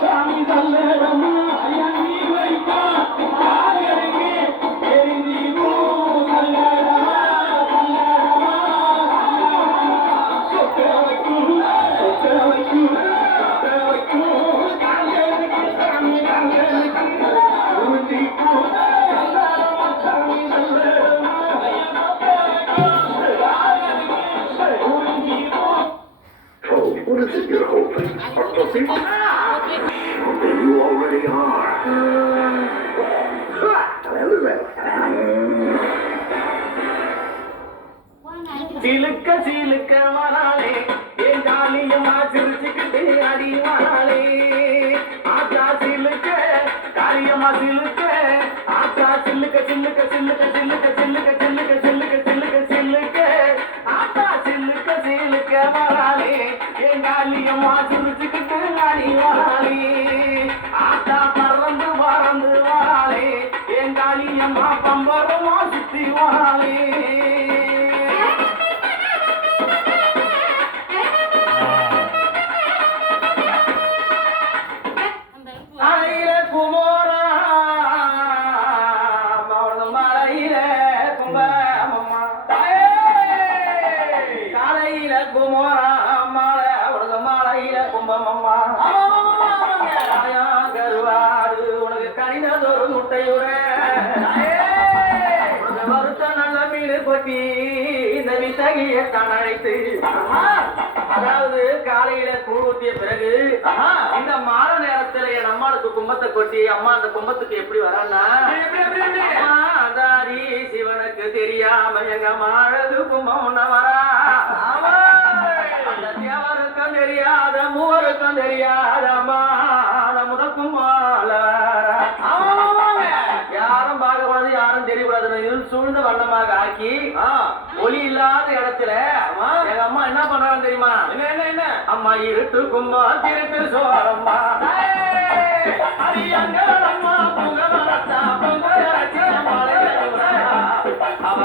சாமி தள்ளடமா ஐயா நீ வைக்கா காகருக்கு எரிஞ்சி தள்ளடமா தள்ளடமா சொட்ட வைக்கும் காகருக்கு சாமி காகருக்கு உருட்டி தள்ளடமா சாமி தள்ளடமா ஐயா what is it you're hoping? For pussy? Then you already are. சிலுக்க சிலுக்க வராளே என் காலியம்மா சிரிச்சுக்கிட்டு அடி வராளே ஆச்சா சிலுக்க காளியம்மா சிலுக்க ஆச்சா சில்லுக்க சில்லுக்க சில்லுக்க சில்லுக்க சில்லுக்க சில்லுக்க சில்லுக்க சில்லுக்க சில்லுக்க ஆச்சா சில்லுக்க சிலுக்க வராளே என் காலியம்மா சிரிச்சுக்கிட்டு அடி வராளே ஆச்சா பறந்து பறந்து வராளே என் காளியம்மா பம்பரமா சுத்தி வராளே கருவாடு உனக்கு கனினதொரு முட்டையுட வருத்த நல்ல மீன் கொட்டி இந்த வித்தகிய தான் அழைத்து அதாவது காலையில கூட்டிய பிறகு இந்த மாலை நேரத்துல என் அம்மாளுக்கு கும்பத்தை கொட்டி அம்மா அந்த கும்பத்துக்கு எப்படி வரான்னா தாரி சிவனுக்கு தெரியாம எங்க மாழது கும்பம் ஒண்ண வரா அந்த தேவருக்கும் தெரியாத மூவருக்கும் தெரியாத முதற்கும் யாரும் பார்க்கக்கூடாது யாரும் தெரியக்கூடாது சூழ்ந்த வண்ணமாக ஆக்கி ஒளி இல்லாத இடத்துல எங்க அம்மா என்ன பண்றாங்க தெரியுமா என்ன அம்மா இருட்டு கும்பா திருட்டு சோழம்மா அம்மா பொங்க மரத்தா பொங்க அவ